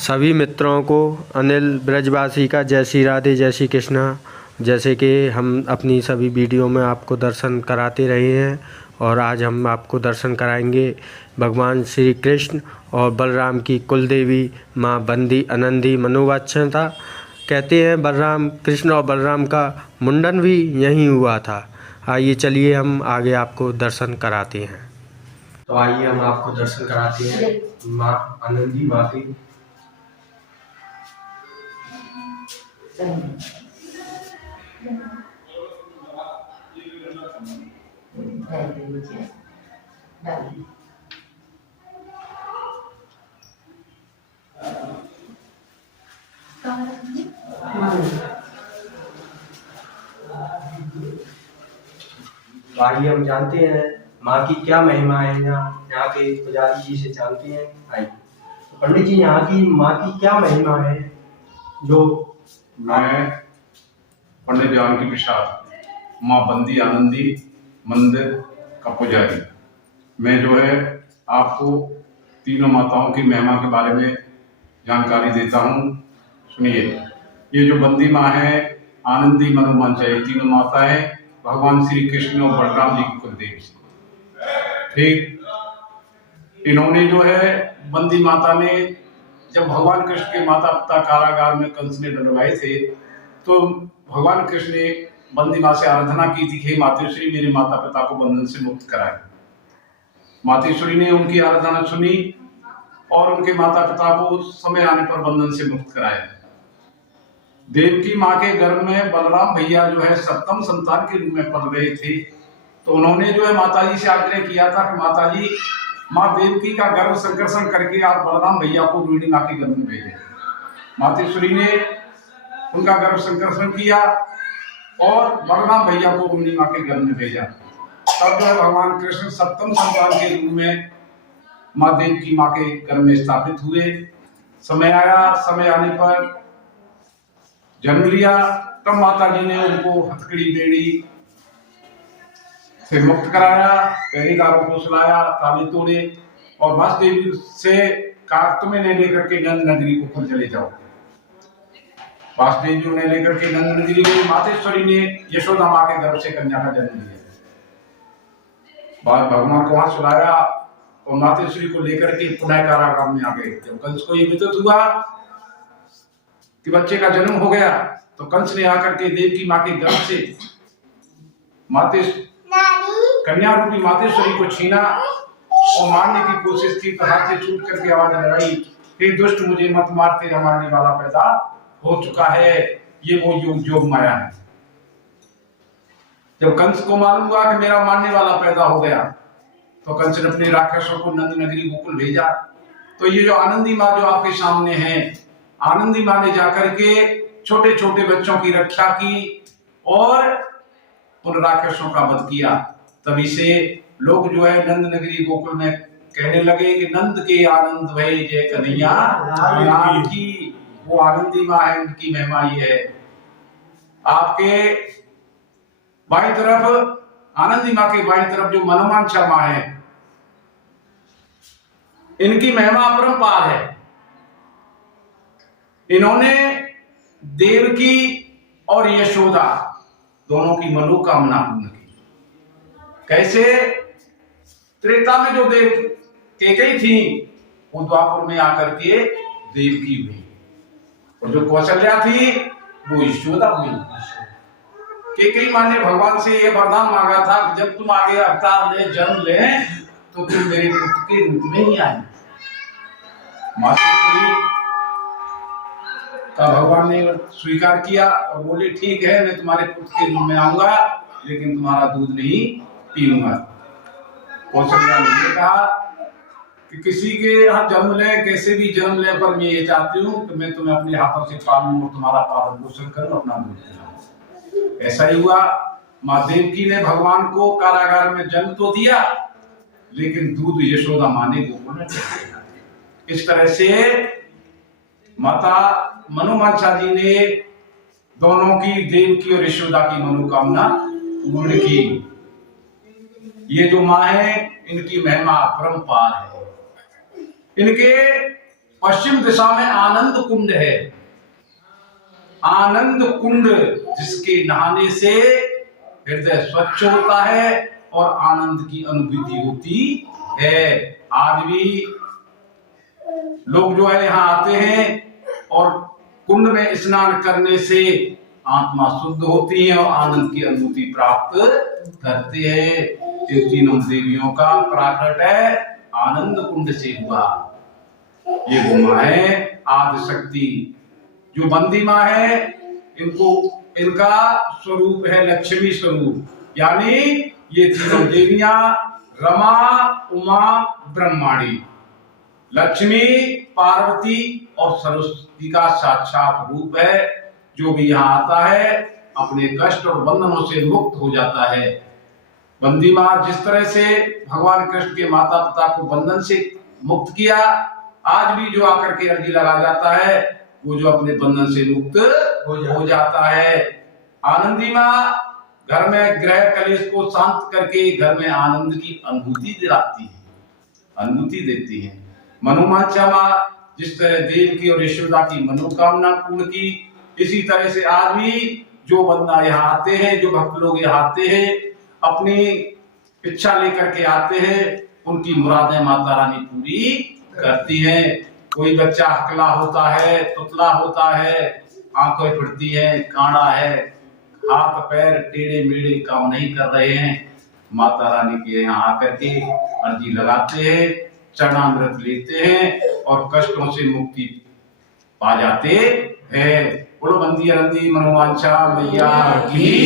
सभी मित्रों को अनिल ब्रजवासी का जय श्री राधे जय श्री कृष्णा। जैसे कि हम अपनी सभी वीडियो में आपको दर्शन कराते रहे हैं और आज हम आपको दर्शन कराएंगे भगवान श्री कृष्ण और बलराम की कुलदेवी माँ बंदी आनंदी मनोवांछिता। कहते हैं बलराम कृष्ण और बलराम का मुंडन भी यहीं हुआ था। आइए चलिए हम आगे आपको दर्शन कराते हैं। तो आइए हम आपको दर्शन कराते हैं माँ आनंदी माँ की। आइए हम जानते हैं माँ की क्या महिमा है। यहाँ के पुजारी जी से जानते हैं। आइए पंडित जी, यहाँ की माँ की क्या महिमा है? जो मैं पंडित जानकी प्रसाद माँ बंदी आनंदी मंदिर का पुजारी। मैं जो है आपको तीनों माताओं की महिमा के बारे में जानकारी देता हूँ। सुनिए, ये जो बंदी माँ है आनंदी मनोवांछिता, तीनों माता है भगवान श्री कृष्ण और बलराम जी की कुलदेवी। ठीक, इन्होंने जो है बंदी माता ने जब भगवान कृष्ण के माता पिता कारागार में कंस ने डलवाए थे तो भगवान कृष्ण ने बंदी माँ से आराधना की थी, हे मातेश्वरी मेरे माता पिता को बंधन से मुक्त कराए। मातेश्वरी ने उनकी आराधना सुनी और उनके माता पिता को समय आने पर बंधन से मुक्त कराया। देवकी माँ के गर्भ में बलराम भैया जो है सप्तम संतान के रूप में पल रहे थे, तो उन्होंने जो है माताजी से आग्रह किया था कि माताजी माँ देवकी का गर्भ संकर्षण करके आप बलराम भैया को रोहिणी माँ के गर्भ में भेजें। मातेश्वरी ने उनका गर्भ संकर्षण किया और बलराम भैया को रोहिणी माँ के गर्भ में भेजा। तब जो है भगवान कृष्ण सप्तम संतान के रूप में माँ देवकी माँ के गर्भ में स्थापित हुए। समय आया, समय आने पर जन्म लिया, तब माता जी ने उनको हथकड़ी बेड़ी से मुक्त कराया, पहरेदारों को सुलाया, ताले तोड़े और वासुदेव से कहा तुम्हें नहीं लेकर के नंद नगरी को खुद चले जाओ। वासुदेव जी उन्हें लेकर के नंद नगरी गई। मातेश्वरी ने यशोदा माँ के गर्भ से कन्या का जन्म लिया। बाद भगवान को वहां सुलाया और मातेश्वरी को लेकर के पुनः कारागार में आ गए। जब कंस को ये विदित हुआ कि बच्चे का जन्म हो गया तो कंस ने आकर के देवकी माँ के गर्भ से कन्या रूपी मातेश्वरी को छीना और मारने की कोशिश की, तो हाथ से छूट करके आवाज लगाई, हे दुष्ट मुझे मत मार, तेरा मारने वाला पैदा हो चुका है। ये वो योग जोग माया है। जब कंस को मालूम हुआ कि मेरा मारने वाला पैदा हो गया तो कंस ने अपने राक्षसों को नंद नगरी गोकुल भेजा। तो ये जो आनंदी माँ जो आपके सामने है, आनंदी माँ ने जाकर के छोटे छोटे बच्चों की रक्षा की और उन राक्षसों का वध किया। तभी से लोग जो है नंद नगरी गोकुल में कहने लगे कि नंद के आनंद भय जय कन्हैया लाल की। वो आनंदी माँ है, उनकी महिमा ये है। आपके बाई तरफ आनंदी माँ के बाई तरफ जो मनोवांछा माँ है, इनकी महिमा अपरंपार है। इन्होंने देवकी और यशोदा दोनों की मनोकामना पूर्ण की। कैसे? त्रेता में जो देव कैकेयी थी वो द्वापर में आकर के देवकी हुई और जो कौशल्या थी वो यशोदा हुई। कैकेयी माँ ने भगवान से ये वरदान मांगा था कि जब तुम आगे अवतार ले जन्म ले तो तुम मेरे पुत्र के रूप में ही आए। मातेश्वरी का भगवान ने स्वीकार किया और बोले ठीक है, मैं तुम्हारे पुत्र के रूप में आऊंगा लेकिन तुम्हारा दूध नहीं पीऊंगा। कौशल्या ने कहा कि किसी के यहाँ जन्म ले, कैसे भी जन्म ले, पर मैं ये चाहती हूँ कि मैं तुम्हें अपने हाथों से पालूं और तुम्हारा पालन पोषण करूं, अपना दूध पिलाऊं। ऐसा ही हुआ। माँ देवकी ने भगवान को कारागार में जन्म तो दिया लेकिन दूध यशोदा माँ ने गोकुल में पिलाया। इस तरह से माता मनोवांछा जी ने दोनों की, देवकी और यशोदा की मनोकामना पूर्ण की। ये जो माँ है इनकी महिमा अपरंपार है। इनके पश्चिम दिशा में आनंद कुंड है। आनंद कुंड जिसके नहाने से हृदय स्वच्छ होता है और आनंद की अनुभूति होती है। आज भी लोग जो है यहाँ आते हैं और कुंड में स्नान करने से आत्मा शुद्ध होती है और आनंद की अनुभूति प्राप्त करते हैं। ये तीनों देवियों का प्राकट है आनंद कुंड से हुआ। ये वो माँ है आदि शक्ति। जो बंदी माँ है इनका स्वरूप है लक्ष्मी स्वरूप, यानी ये तीनों देवियां रमा उमा ब्रह्माणी, लक्ष्मी पार्वती और सरस्वती का साक्षात रूप है। जो भी यहाँ आता है अपने कष्ट और बंधनों से मुक्त हो जाता है। बंदी माँ जिस तरह से भगवान कृष्ण के माता पिता को बंधन से मुक्त किया, आज भी जो आकर के अर्जी लगा जाता है वो जो अपने बंधन से मुक्त हो जाता है। आनंदी माँ घर में ग्रह कलेश को शांत करके घर में आनंद की अनुभूति दिलाती है, अनुभूति देती है। मनोवांछा माँ जिस तरह देव की और यशोदा की मनोकामना पूर्ण की, इसी तरह से आज भी जो बंदा यहाँ आते हैं, जो भक्त लोग यहाँ आते हैं, अपनी इच्छा लेकर के आते हैं, उनकी मुरादें माता रानी पूरी करती हैं। कोई बच्चा हकला होता है, तुतला होता है, आंखें फटती है, कांड़ा है, हाथ पैर टेढ़े मेढ़े काम नहीं कर रहे हैं, माता रानी के यहाँ आकर के अर्जी लगाते हैं, चरणामृत लेते हैं और कष्टों से मुक्ति पा जाते हैं। बोलो बंदी अरंदी मनोवांछा मैया की।